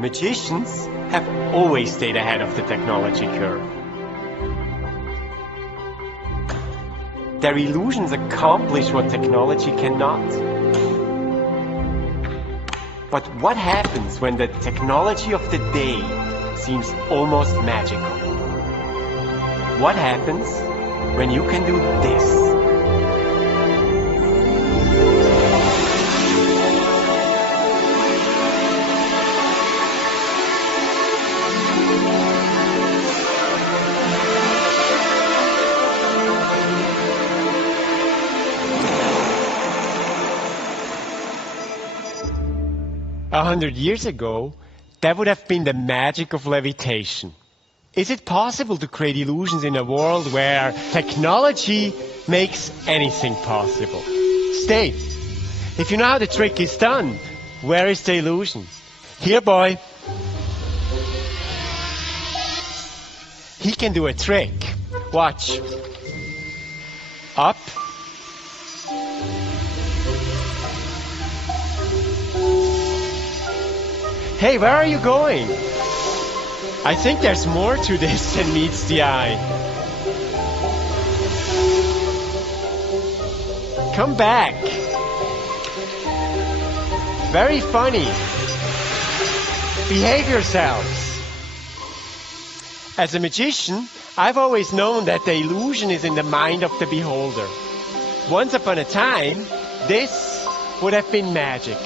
Magicians have always stayed ahead of the technology curve. Their illusions accomplish what technology cannot. But what happens when the technology of the day seems almost magical? What happens when you can do this? 100 years ago, that would have been the magic of levitation. Is it possible to create illusions in a world where technology makes anything possible? Stay. If you know how the trick is done, where is the illusion? Here, boy. He can do a trick. Watch. Up. Hey, where are you going? I think there's more to this than meets the eye. Come back. Very funny. Behave yourselves. As a magician, I've always known that the illusion is in the mind of the beholder. Once upon a time, this would have been magic.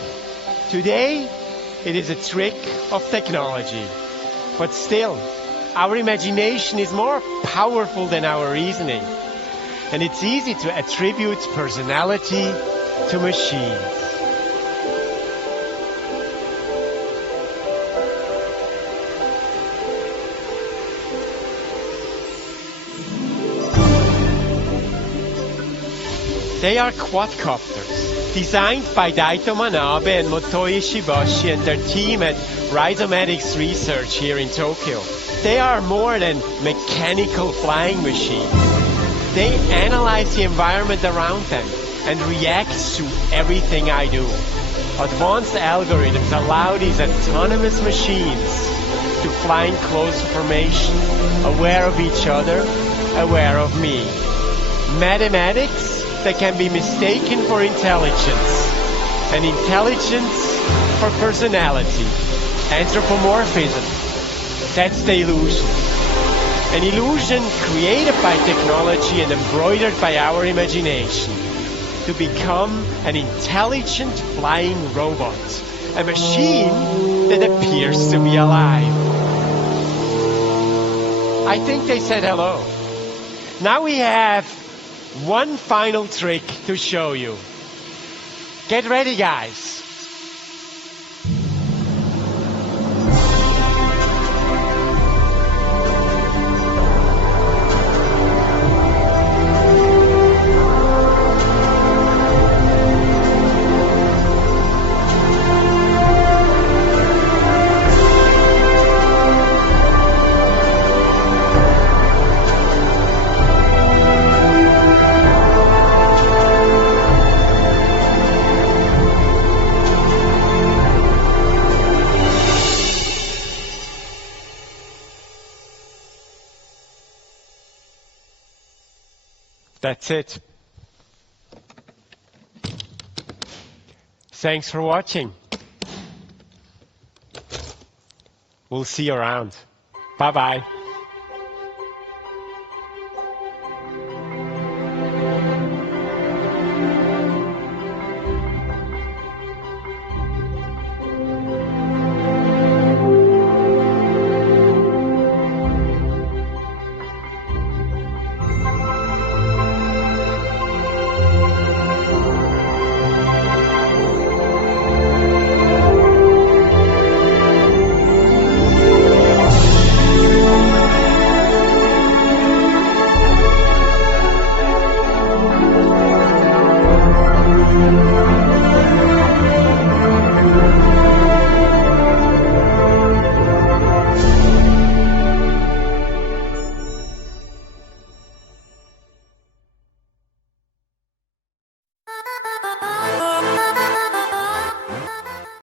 Today, it is a trick of technology. But still, our imagination is more powerful than our reasoning. And it's easy to attribute personality to machines. They are quadcopters, designed by Daito Manabe and Motoi Ishibashi and their team at Rhizomatics Research here in Tokyo. They are more than mechanical flying machines. They analyze the environment around them and react to everything I do. Advanced algorithms allow these autonomous machines to fly in close formation, aware of each other, aware of me. Mathematics that can be mistaken for intelligence, and intelligence for personality. Anthropomorphism, that's the illusion. An illusion created by technology and embroidered by our imagination to become an intelligent flying robot, a machine that appears to be alive. I think they said hello. Now we have one final trick to show you. Get ready, guys. That's it. Thanks for watching. We'll see you around. Bye-bye.